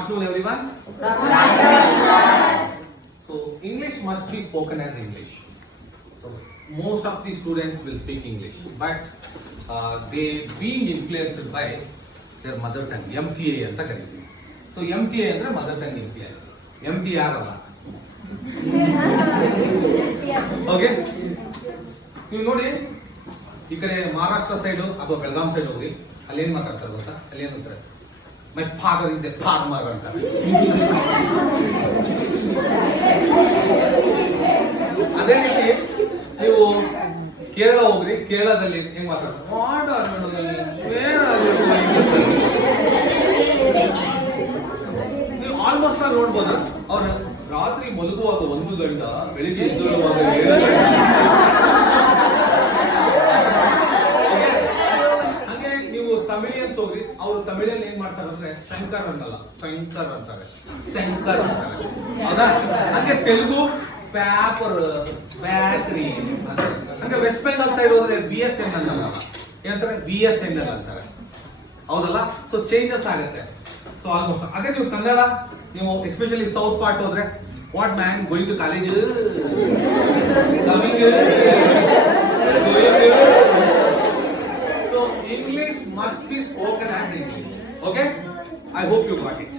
afternoon, everyone. So English must be spoken as English. So most of the students will speak English, but they being influenced by their mother tongue. MTA ಅಂತ ಕರಿತೀವಿ. So MTA ಅಂದ್ರೆ mother tongue influence. MTR ಅಲ್ಲ. Okay? ನೀವು ನೋಡಿ ಈ ಕಡೆ Maharashtra side ಅಥವಾ Belgaum side ಹೋಗ್ರಿ, ಅಲ್ಲಿ ಏನ್ ಮಾತಾಡ್ತಾರೆ ಗೊತ್ತಾ? ಅಲ್ಲಿ ಏನ್ ಅಂತಾರೆ? My father is a farmer ಅಂತ. ಅದೇ ರೀತಿ ನೀವು ಕೇರಳ ಹೋಗ್ರಿ, ಕೇರಳದಲ್ಲಿ ಹೆಂಗ್ ಮಾತಾಡ್ತಾರೆ? What are you doing? Where are you going? ನೀವು ಆಲ್ಮೋಸ್ಟ್ ಆಲ್ ನೋಡ್ಬೋದು, ಅವ್ರ ರಾತ್ರಿ ಮಲಗುವಾಗ 1 ಗಂಟ, ಬೆಳಿಗ್ಗೆ ಎದ್ದೇಳುವಾಗ 7 ಗಂಟೆ. ಹಂಗೆ ನೀವು ತಮಿಳಿಯನ್ಸ್ ಹೋಗ್ರಿ, ಅವರು ತಮಿಳಲ್ಲಿ ಏನ್ ಮಾಡ್ತಾರೆ ಅಂದ್ರೆ ಶಂಕರ್ ಅಂತಲ್ಲ, ಶಂಕರ್ ಅಂತಾರೆ, ಶಂಕರ್ ಅಂತಾರೆ. ಹೌದಾ? ಹಂಗೆ ತೆಲುಗು ಪ್ಯಾಪರ್, ಬ್ಯಾಕ್ರಿ ಅಂತ. ಹಂಗೆ ವೆಸ್ಟ್ ಬೆಂಗಾಲ್ ಸೈಡ್ ಹೋದ್ರೆ BSN ಅಂತಲ್ಲ, ಏನಂತಾರೆ? BSNL ಅಂತಾರೆ. ಹೌದಲ್ಲ? ಸೊ ಚೇಂಜಸ್ ಆಗುತ್ತೆ. ಸೊ ಆಲ್ಮೋಸ್ಟ್ ಅದೇ. ನೀವು ಕನ್ನಡ, ನೀವು ಎಸ್ಪೆಷಲಿ ಸೌತ್ ಪಾರ್ಟ್ ಹೋದ್ರೆ what man, going to college, coming, so English must be spoken as English. Okay, I hope you got it.